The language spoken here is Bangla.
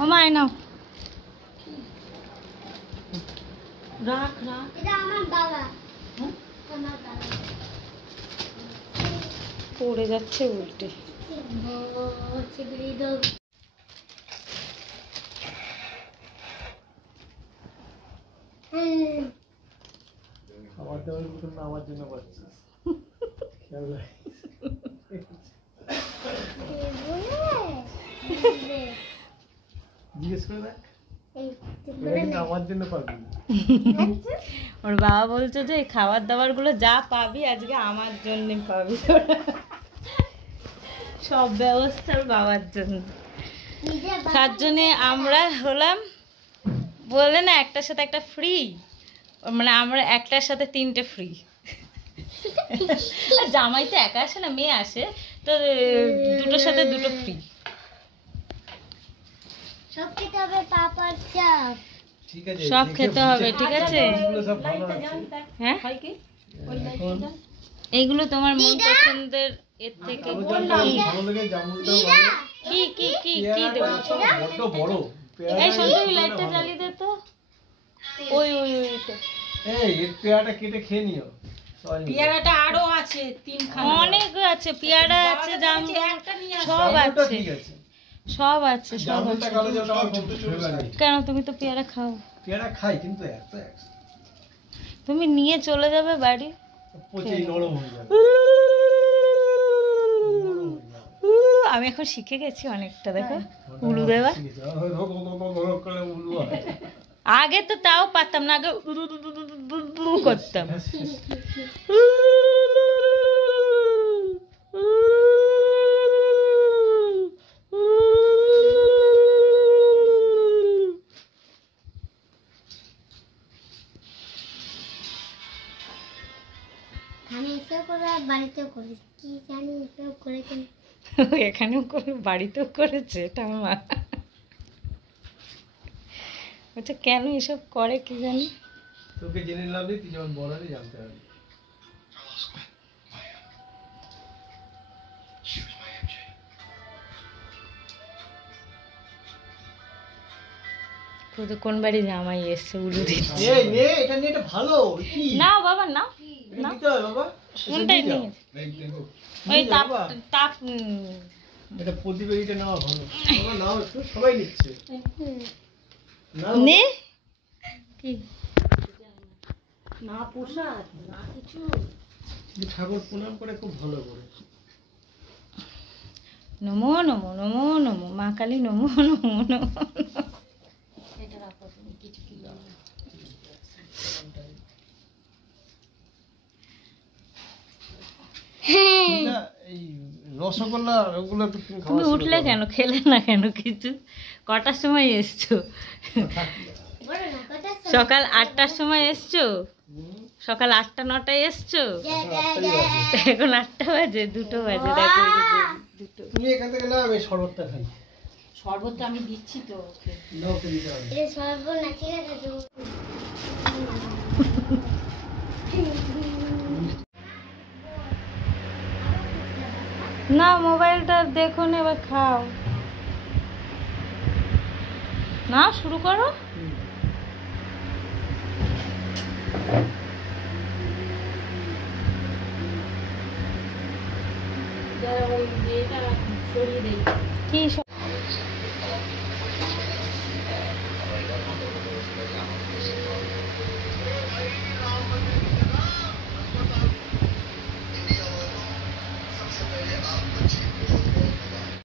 ও মা নাও রাখ রাখ এটা আমার বাবা আমার বাবা পড়ে যাচ্ছে উল্টে চিংড়ি দাও খাবার দাবার মতন না আমার জন্য পাচ্ছিস খেয়াল রাখ জিজ্ঞেস করে দেখ আমার জন্য পাবি ওর বাবা বলছে যে এই খাবার দাবার গুলো যা পাবি আজকে আমার জন্য পাবি সব ব্যবস্থা ওর বাবার জন্য তার জন্য আমরা হলাম বলে না একটার সাথে একটা ফ্রি মানে আমরা একটার সাথে তিনটে ফ্রি আর জামাই তো একা আসে না মেয়ে আসে তো দুটোর সাথে দুটো ফ্রি সব খেতে হবে পাপার চাপ ঠিক আছে সব খেতে হবে ঠিক আছে সব ভালো আছে হ্যাঁ এইগুলো তোমার মন পছন্দের এর থেকে ভালো লাগে জামুনটা ভালো কি কি কি কি দেবো বড্ড বড় এই সন্ধ্যা লাইটটা জ্বালিয়ে দে তো ওই ওই ওই তো এই এর পেয়ারাটা কেটে খেয়ে নিও পেয়ারাটা আরো আছে তিনখানা অনেক আছে পেয়ারা আছে জামরুল সব জামুনটা আছে ঠিক আছে সব আছে সব জামুনটা আছে কালো যেটা আমার খুব ফেভারিট কেন তুমি তো পেয়ারা খাও পেয়ারা খাই কিন্তু এত তুমি নিয়ে চলে যাবে বাড়ি পচেই নরম হয়ে যাবে আমি এখন শিখে গেছি অনেকটা দেখো উলু দেওয়া আগে তো তাও পারতাম না আগে করতাম আমি এসব করে বাড়িতেও করি কি জানি এসব করে কেন এখানেও করে বাড়িতেও করেছে এটা আমার মা বলছে কেন এসব করে কি জানি তোকে জেনে লাভ নেই তুই যখন বড় হলে জানতে পারবি কোন বাড়ি জামাই এসছে উলু দিচ্ছে এই নে এটা নিয়ে এটা ভালো কি না বাবা না এটা দিতে হবে বাবা কোনটাই নিয়ে ওই তাপ তাপ এটা প্রতিবেদীটা নেওয়া ভালো বাবা নাও একটু সবাই নিচ্ছে নাও নে কি না প্রসাদ না কিছু ঠাকুর প্রণাম করে খুব ভালো করে নমো নমো নমো নমো মা কালী নমো নমো নমো এটা রাখো তুমি কিছু কি এটা এই রসগোল্লা ওগুলো একটু তুমি তুমি খাওয়া উঠলে কেন খেলে না কেন কিছু কটার সময় এসছো বলো না কথা সকাল 8টার সময় এসছো সকাল 8টা 9টায় এসছো এখন 8টা বাজে 2টো বাজে দেখো এই যে দুটো তুমি এখান থেকে নাও আমি শরবতটা খাই শরবতটা আমি দিচ্ছি তো ওকে নাও তো দিতে হবে এটা সর্বনা ঠিক আছে তো না মোবাইলটা দেখো না এবার খাও না শুরু করো কি